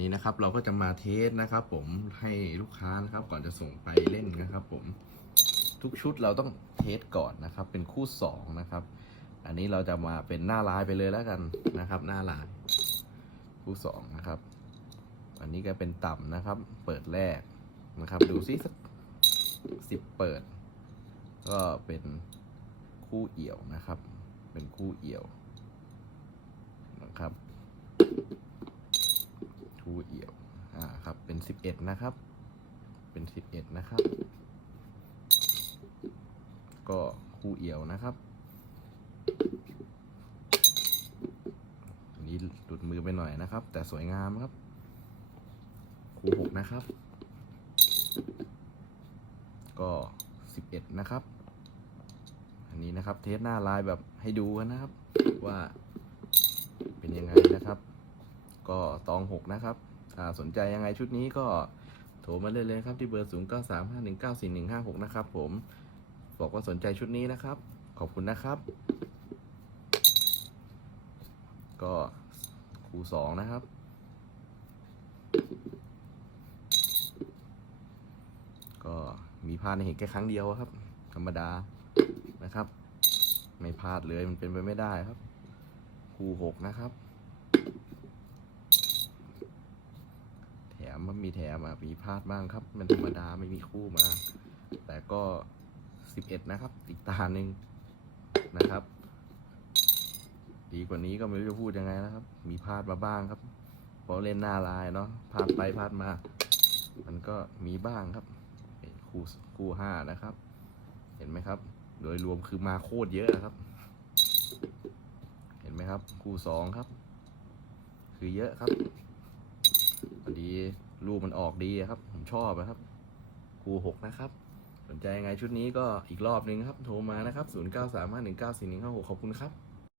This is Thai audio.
นี้นะครับ เราก็จะมาเทสนะครับ ผมให้ลูกค้านะครับ ก่อนจะส่งไปเล่นนะครับ ผมทุกชุดเราต้องเทสก่อนนะครับ เป็นคู่สองนะครับ อันนี้เราจะมาเป็นหน้าลายไปเลยแล้วกันนะครับ หน้าลายคู่สองนะครับ อันนี้ก็เป็นต่ำนะครับ เปิดแรกนะครับ ดูซิสักสิบเปิด ก็เป็นคู่เอี่ยวนะครับ เป็นคู่เอี่ยวนะครับ คู่เอี่ยว อ่า ครับ เป็นสิบเอ็ดนะครับ เป็นสิบเอ็ดนะครับ ก็คู่เอี่ยวนะครับอันนี้หลุดมือไปหน่อยนะครับ แต่สวยงามครับ คู่หกนะครับ ก็สิบเอ็ดนะครับ อันนี้นะครับ เทสหน้าลายแบบให้ดูกันนะครับ ว่าเป็นยังไงนะครับ ก็ตองหกนะครับาสนใจยังไงชุดนี้ก็โทรมาเลยเลยครับที่เบอร์ 0 9 3 5 1 9 4 1 5 6 นะครับผม บอกว่าสนใจชุดนี้นะครับ ขอบคุณนะครับ ก็คูสองนะครับ ก็มีพลาดในเห็นแค่ครั้งเดียวครับ ธรรมดานะครับ ไม่พลาดเลยมันเป็นไปไม่ได้ครับ คูหกนะครับ แถมมันมีแถมอะมีพลาดบ้างครับ มันธรรมดาไม่มีคู่มา แต่ก็สิบเอ็ดนะครับอีกตาหนึ่งนะครับ ดีกว่านี้ก็ไม่รู้จะพูดยังไงนะครับ มีพลาดมาบ้างครับเพราะเล่นหน้าลายเนาะพลาดไปพลาดมา มันก็มีบ้างครับคู่คู่ห้านะครับ เห็นไหมครับ โดยรวมคือมาโคตรเยอะครับ เห็นไหมครับ คู่สองครับ คือเยอะครับพอดี รูปมันออกดีครับ ผมชอบนะครับคูหกนะครับ สนใจยังไงชุดนี้ก็อีกรอบนึงครับ โทรมานะครับ 0 9 3 5 1 9 4 1 5 6 ขอบคุณครับ